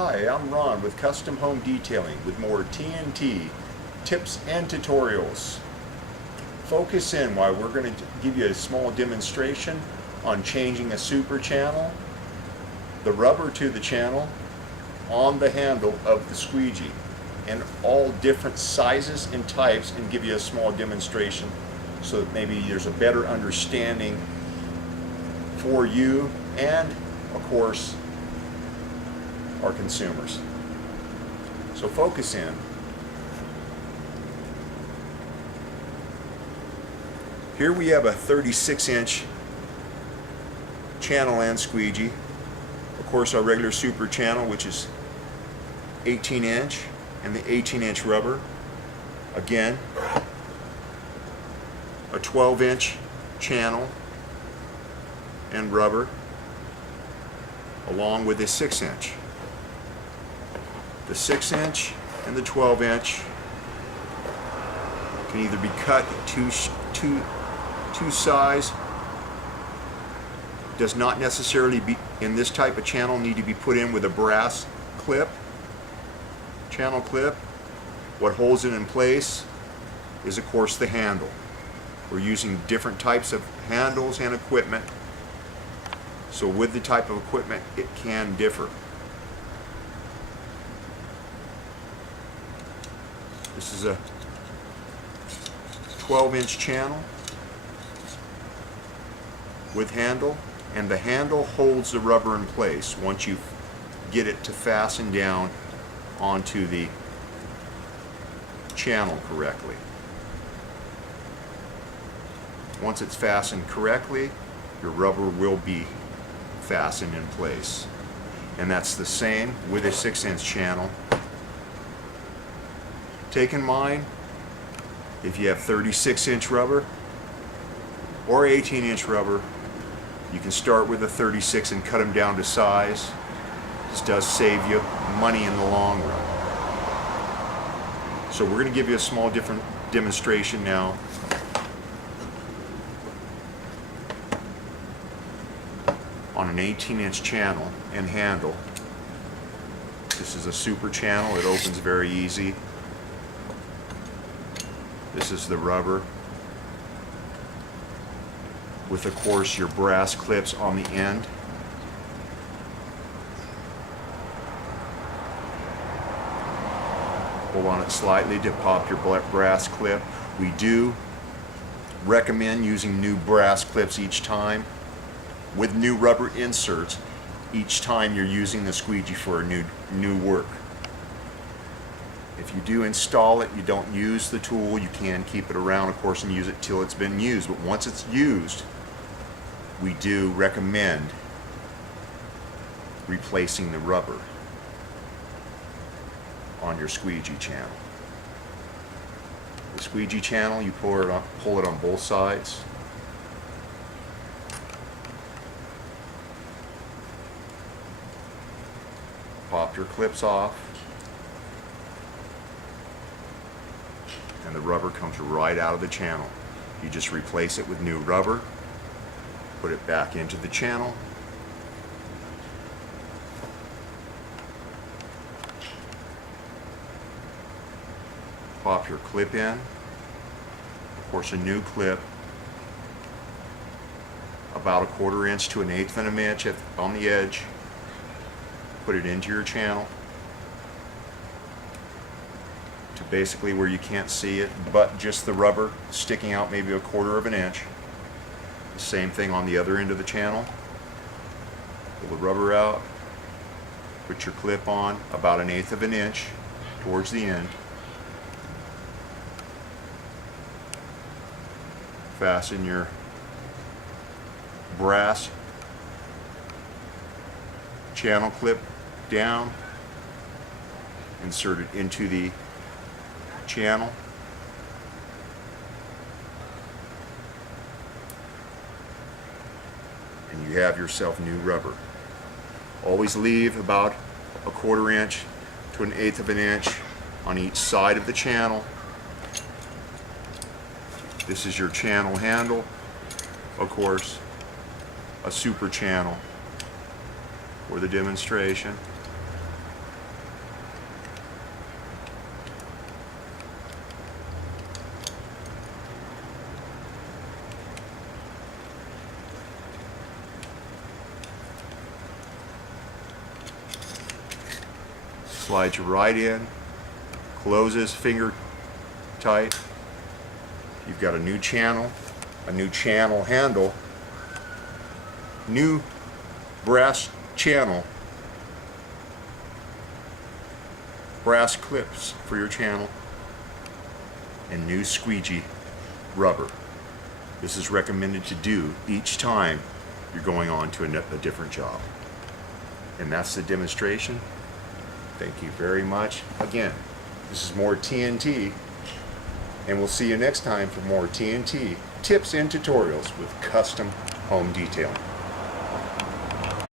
Hi, I'm Ron with Custom Home Detailing with more TNT tips and tutorials. Focus in while we're going to give you a small demonstration on changing a super channel, the rubber to the channel, on the handle of the squeegee, and all different sizes and types, and give you a small demonstration so that maybe there's a better understanding for you and, of course, our consumers. So focus in. Here we have a 36-inch channel and squeegee. Of course, our regular super channel, which is 18-inch, and the 18-inch rubber. Again, a 12-inch channel and rubber, along with a 6-inch. The 6-inch and the 12-inch can either be cut two size. Does not necessarily be in this type of channel need to be put in with a brass clip, channel clip. What holds it in place is, of course, the handle. We're using different types of handles and equipment, so with the type of equipment it can differ. This is a 12-inch channel with handle, and the handle holds the rubber in place once you get it to fasten down onto the channel correctly. Once it's fastened correctly, your rubber will be fastened in place. And that's the same with a 6-inch channel. Take in mind, if you have 36-inch rubber or 18-inch rubber, you can start with a 36 and cut them down to size. This does save you money in the long run. So we're going to give you a small different demonstration now on an 18-inch channel and handle. This is a super channel. It opens very easy. This is the rubber with, of course, your brass clips on the end. Hold on it slightly to pop your brass clip. We do recommend using new brass clips each time with new rubber inserts each time you're using the squeegee for a new work. If you do install it, you don't use the tool, you can keep it around, of course, and use it till it's been used. But once it's used, we do recommend replacing the rubber on your squeegee channel. The squeegee channel, you pull it on both sides. Pop your clips off, and the rubber comes right out of the channel. You just replace it with new rubber, put it back into the channel, pop your clip in, of course a new clip, about 1/4 inch to 1/8 of an inch on the edge. Put it into your channel to basically where you can't see it, but just the rubber sticking out maybe 1/4 of an inch. The same thing on the other end of the channel. Pull the rubber out, put your clip on about 1/8 of an inch towards the end. Fasten your brass channel clip down, insert it into the channel, and you have yourself new rubber. Always leave about 1/4 inch to 1/8 of an inch on each side of the channel. This is your channel handle, of course, a super channel for the demonstration. Slides you right in, closes finger tight. You've got a new channel handle, new brass channel, brass clips for your channel, and new squeegee rubber. This is recommended to do each time you're going on to a different job. And that's the demonstration. Thank you very much. Again, this is more TNT, and we'll see you next time for more TNT tips and tutorials with custom home detailing.